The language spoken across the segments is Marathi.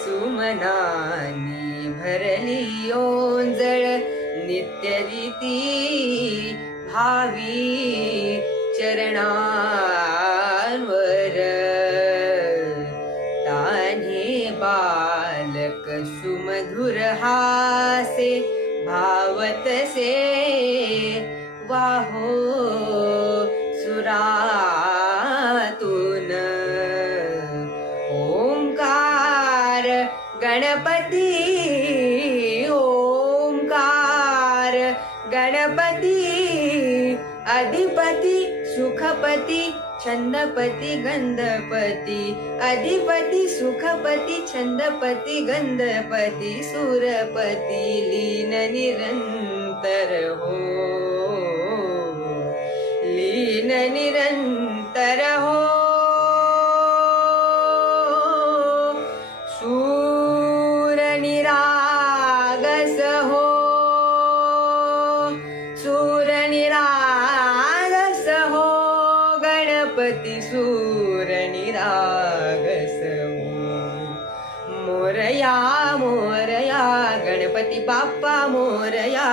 सुमनानी भरली ओंजळ नित्यरीती भावी चरणांवर तान्हे बालक सुमधुर हासे भावतसे वाहो सुरातून ओंकार गणपती ओंकार गणपती अधिपती सुखपती छंदपती गंधपती अधिपती सुखपती छंदपती गंधपती सुरपती लीन निरंतर हो लीन निरंतर हो सूर निरागस हो सूर निरागस हो गणपती सूर निरागस हो मोरया मोरया गणपती बाप्पा मोरया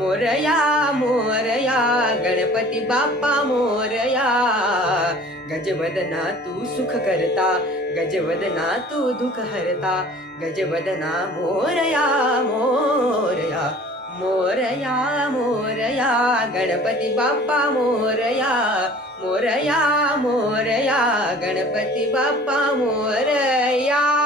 मोरया मोरया गणपती बाप्पा मोरया गजवदना तू सुख करता गजवदना तू दुःख हरता गजवदना मोरया मोरया मोरया मोरया गणपती बाप्पा मोरया मोरया मोरया गणपती बाप्पा मोरया.